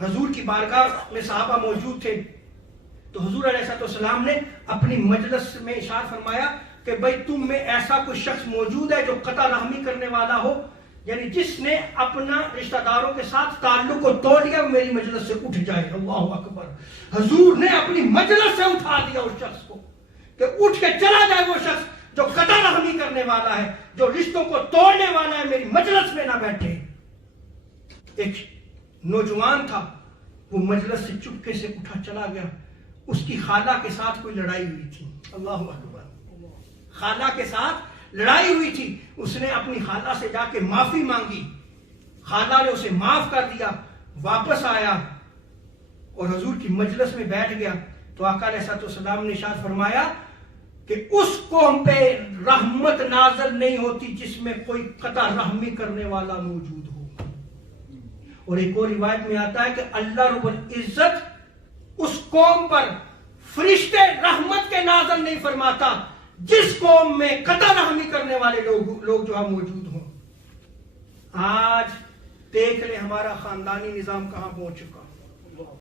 حضور کی بارگاہ میں صحابہ موجود تھے، تو حضور علیہ السلام نے اپنی مجلس میں ارشاد فرمایا کہ بھئی تم میں ایسا کوئی شخص موجود ہے جو قطع رحمی کرنے والا ہو، یعنی جس نے اپنا رشتہ داروں کے ساتھ تعلق کو توڑ لیا، میری مجلس سے اٹھ جائے۔ اللہ اکبر! حضور نے اپنی مجلس سے اٹھا دیا اس شخص کو کہ اٹھ کے چلا جائے، وہ شخص جو قطع رحمی کرنے والا ہے، جو رشتوں کو توڑنے والا ہے، میری مجلس میں نہ بیٹھے۔ ایک نوجوان تھا، وہ مجلس سے چپکے سے اٹھا چلا گیا، اس کی خالہ کے ساتھ کوئی لڑائی ہوئی تھی۔ اللہ اکبر! خالہ کے ساتھ لڑائی ہوئی تھی، اس نے اپنی خالہ سے جا کے معافی مانگی، خالہ نے اسے معاف کر دیا، واپس آیا اور حضور کی مجلس میں بیٹھ گیا، تو آقا علیہ السلام نے ارشاد فرمایا کہ اس قوم پہ رحمت نازل نہیں ہوتی جس میں کوئی قطع رحمی کرنے والا موجود ہو۔ اور ایک اور روایت میں آتا ہے کہ اللہ رب العزت اس قوم پر فرشتے رحمت کے نازل نہیں فرماتا جس قوم میں قطع رحمی کرنے والے لوگ جو ہے موجود ہوں۔ آج دیکھ لیں ہمارا خاندانی نظام کہاں پہنچ چکا۔